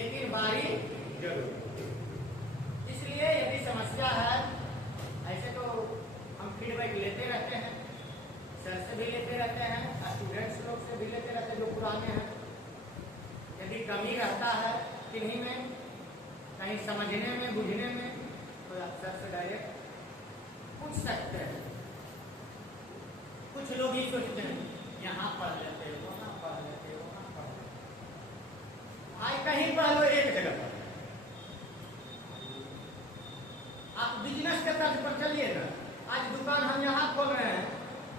लेकिन बारी जरूर। इसलिए यदि समस्या है, ऐसे तो हम फीडबैक लेते रहते हैं, सर से भी लेते रहते हैं, स्टूडेंट्स लोग से भी लेते रहते हैं जो पुराने हैं। यदि कमी रहता है किन्हीं में, कहीं समझने में, बुझने में, तो आप सर से डायरेक्ट पूछ सकते हैं। कुछ लोग ही सोचते हैं यहाँ पढ़ लेते, वहाँ पढ़ लेते, वहाँ पढ़ लेते। आज कहीं पढ़ लो एक जगह पर। आप बिजनेस के तर्ज पर चलिए ना। आज दुकान हम यहाँ खोल रहे हैं,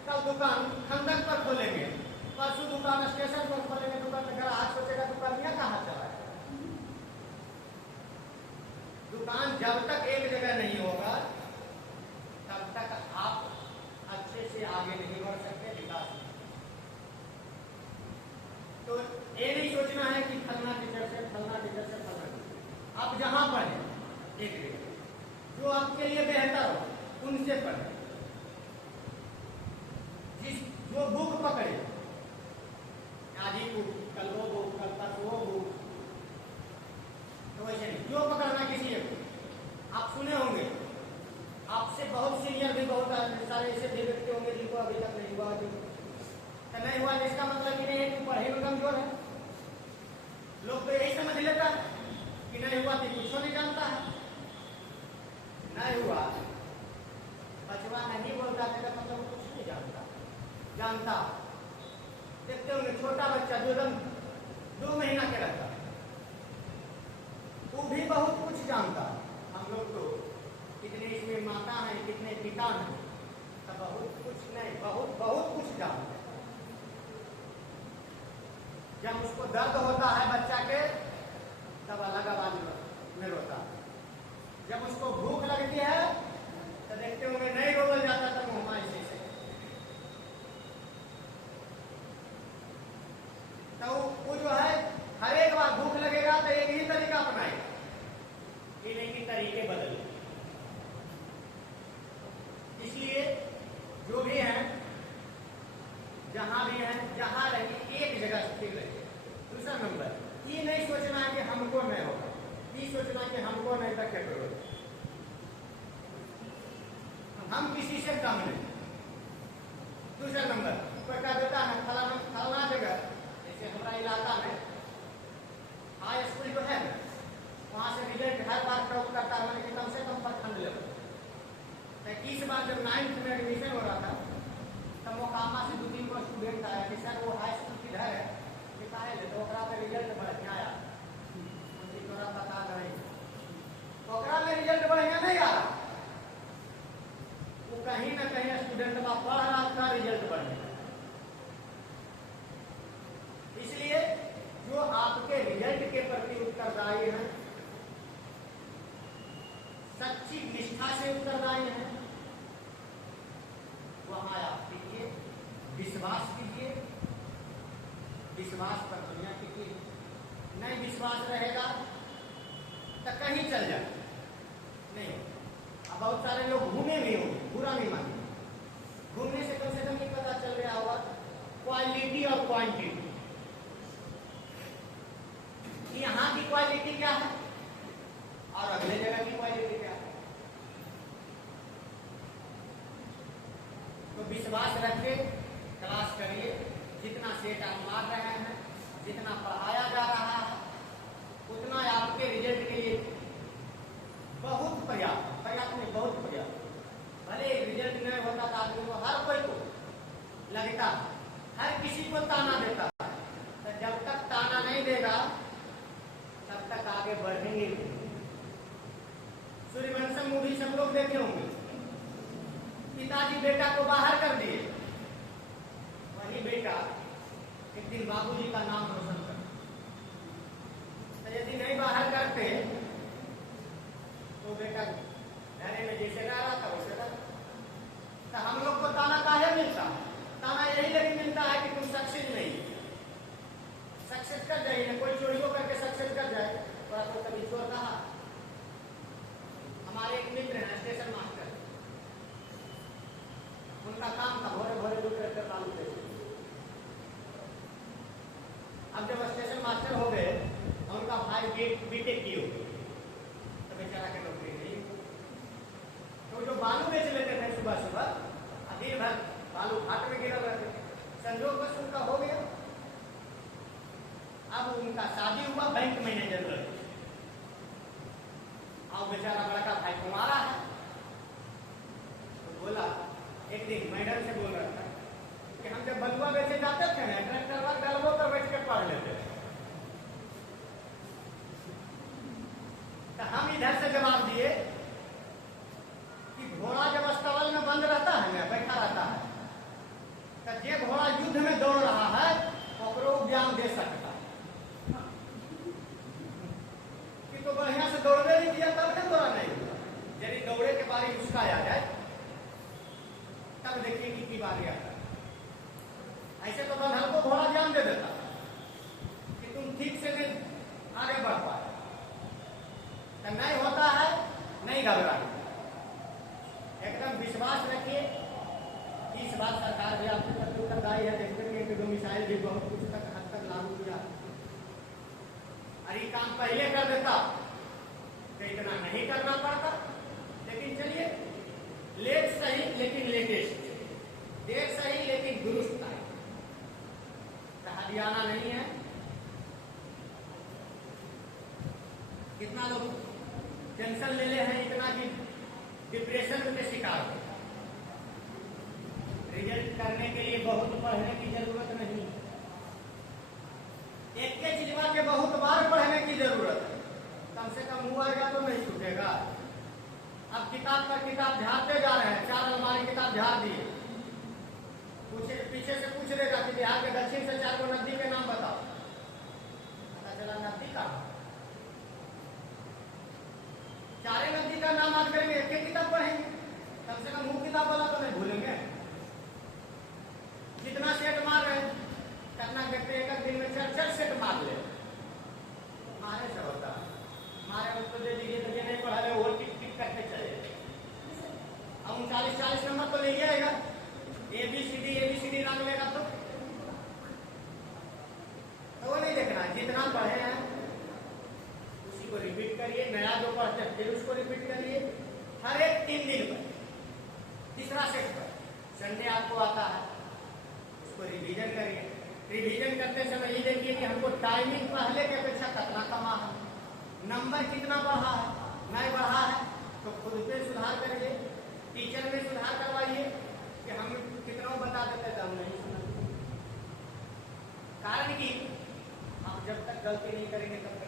कल दुकान खंडक पर खोलेंगे, परसों दुकान स्टेशन पर खोलेंगे। दुकान में ग्राहक सोचेगा दुकान यहाँ कहाँ चला है। दुकान जब तक एक जगह नहीं होगा तब तक आप अच्छे से आगे नहीं बढ़ सकते विकास में। तो ये नहीं सोचना है कि फलना टीचर से, फलना टीचर से, फलना टीचर। आप जहां पढ़े एक जो आपके लिए बेहतर हो उनसे पढ़े। जो बुक पकड़े, आज ही बुक, कल वो बुक, कल तक वो बुक, तो वैसे नहीं। जो पकड़ना किसी को, आप सुने होंगे, आपसे बहुत सीनियर भी बहुत सारे ऐसे भी व्यक्ति होंगे जिनको अभी तक नहीं हुआ। तो नहीं हुआ इसका मतलब कि नहीं तू पढ़े में कमजोर है। लोग तो यही समझ लेता है कि नहीं हुआ तो कुछ नहीं जानता है। नहीं हुआ बचवा नहीं बोलता है तो मतलब कुछ नहीं जानता। जानता देखते होंगे छोटा बच्चा जो एकदम 2 महीना के रहता वो भी बहुत कुछ जानता। हम लोग तो कितने इसमें माता है, कितने पिता हैं, तो बहुत कुछ नहीं, बहुत बहुत कुछ जानते हैं। जब उसको दर्द होता है बच्चा के तब अलग आवाज में रोता है। जब उसको भूख लगती है तो देखते होंगे नहीं रो जाता तब मुंह ऐसे से। तो वो जो है हर एक बार भूख लगेगा तो एक ही तरीका अपनाएगा, ये नहीं कि तरीके बदल। इसलिए जो भी है, जहां भी है, जहां रहिए एक जगह स्थिर रहिए। दूसरा नंबर, ये नहीं सोचना है कि हमको नहीं होगा, ये सोचना कि हमको नहीं तक कैपेबल, हम किसी से कम नहीं। दूसरा नंबर, कोई कह देता है फलाना जगह, जैसे हमारा इलाका में हाई स्कूल जो है ना, वहां से रिजल्ट हर बार टॉप करता है, मैंने कम से कम प्रखंड लेवल। इस बार जब 9th में एडमिशन हो रहा था तब वो कामा से 2-3 को स्टूडेंट आया कि सर वो हाई स्कूल किधर है, दिखाए ले तो ओकरा पे रिजल्ट बढ़िया आया। मुझे थोड़ा पता नहीं, ओकरा में रिजल्ट बढ़िया नहीं आ रहा, वो कहीं ना कहीं स्टूडेंट का पढ़ रहा था, रिजल्ट बढ़िया। इसलिए जो आपके रिजल्ट के प्रति उत्तरदायी है, सच्ची निष्ठा से उत्तरदायी है, वहां आप कीजिए, विश्वास कीजिए। विश्वास पर दुनिया टिकी, नहीं विश्वास रहेगा तो कहीं चल जाए नहीं। अब बहुत सारे लोग घूमे भी होंगे, बुरा नहीं माने, घूमने से कम ये पता चल गया होगा क्वालिटी और क्वांटिटी। यहाँ की क्वालिटी क्या है और अगले जगह की क्वालिटी क्या है। तो विश्वास रखिए, क्लास करिए, जितना सेट आप मार रहे हैं, जितना पढ़ाया जा रहा है, उतना आपके रिजल्ट के लिए बहुत पर्याप्त, पर्याप्त नहीं बहुत पर्याप्त। भले रिजल्ट नहीं होता तो आदमी को, हर कोई को लगता, हर किसी को ताना देता, तो जब तक ताना नहीं देगा तब तक आगे बढ़ेंगे। सूर्यवंशम मूवी सब लोग देखे होंगे, पिताजी बेटा को बाहर कर दिए, वही बेटा एक दिन बाबूजी का नाम रोशन कर। तो यदि नहीं बाहर करते तो बेटा घरे में जैसे रह रहा था वैसे रहा। तो हम लोग को ताना काहे मिलता, ताना यही लेकिन मिलता है कि तुम सक्सेस नहीं, सक्सेस कर जाइए। कोई चोरियों करके सक्सेस कर जाए तो आपको कभी चोर कहा। हमारे एक मित्र हैं स्टेशन मास्टर, उनका काम था भोरे भोरे लूट करके तालू दे। अब जब स्टेशन मास्टर हो गए और उनका भाई आज बीटेक की होगी तो बेचारा के नौकरी नहीं। तो जो बालू बेच लेते थे सुबह सुबह दिन भर बालू घाट में गिरा रहते थे, संजोग बस उनका हो गया। अब उनका शादी हुआ, बैंक मैनेजर लगे और बेचारा बड़का भाई कुमारा है। तो बोला एक दिन मैडम से बोल रहा था कि हम जब बलुआ बेचे जाते थे ना ट्रैक्टर पर गलबों पर बैठ के पढ़ लेते थे। तो हम इधर से जवाब दिए कि घोड़ा जब अस्तबल में बंद रहता है ना, बैठा रहता है, तो जे घोड़ा युद्ध में दौड़ रहा है ओकरो ज्ञान दे सकता है कि तो बढ़िया से दौड़ने नहीं दिया तब तक दौड़ा नहीं हुआ। यदि दौड़े के बारे उसका आ जाए तब देखिए कि बारी आता है। ऐसे तो बंधल को घोड़ा ज्ञान दे देता कि तुम ठीक से नहीं आगे बढ़ पाए। तो नहीं होता है, नहीं घबराए, एकदम विश्वास रखिए। इस बात सरकार भी आपके प्रति उत्तरदायी है। देखते हैं कि डोमिसाइल भी बहुत कुछ तक हद तक लागू किया। अरे काम पहले कर देता तो इतना नहीं करना पड़ता। लेकिन चलिए, लेट सही लेकिन लेटेस्ट, देर सही लेकिन दुरुस्त आए, हरियाणा नहीं है। कितना लोग टेंशन ले ले हैं इतना कि डिप्रेशन के शिकार हो। रिजल्ट करने के लिए बहुत पढ़ने की जरूरत नहीं, एक के चीज के बहुत बार पढ़ने की जरूरत है। कम से कम मुंह आएगा तो नहीं छूटेगा। अब किताब पर किताब झाड़ते जा रहे हैं, 4 अलमारी किताब झाड़ दिए। पीछे से पूछ देगा कि बिहार के दक्षिण से 4 गो नदी के नाम बताओ, पता चला नदी का 4 नदी का नाम याद करेंगे, एक किताब पढ़ेंगे, कम से कम मुंह किताब वाला तो नहीं भूलेंगे। जितना सेट मार रहे कितना देखते एक दिन में 4 सेट मार ले, मारे से होता है। मारे उसको दे दीजिए तो नहीं पढ़ा ले वो टिक टिक करके चले। अब 39-40 नंबर तो ले आएगा, ABCD रंग लेगा तो वो नहीं देखना। जितना पढ़े हैं उसी को रिपीट करिए, नया जो पढ़ते हैं फिर उसको रिपीट करिए। हर एक 3 दिन पर, तीसरा सेट पर संडे आपको आता है, उसको रिवीजन करिए। रिवीजन करते समय ये देखिए कि हमको टाइमिंग पहले की अपेक्षा कितना कमा है, नंबर कितना बढ़ा है, नहीं बढ़ा है तो खुद पे सुधार करिए, टीचर में सुधार करवाइए कि हम कितना बता देते थे हम नहीं सुना। कारण कि आप जब तक गलती नहीं करेंगे तब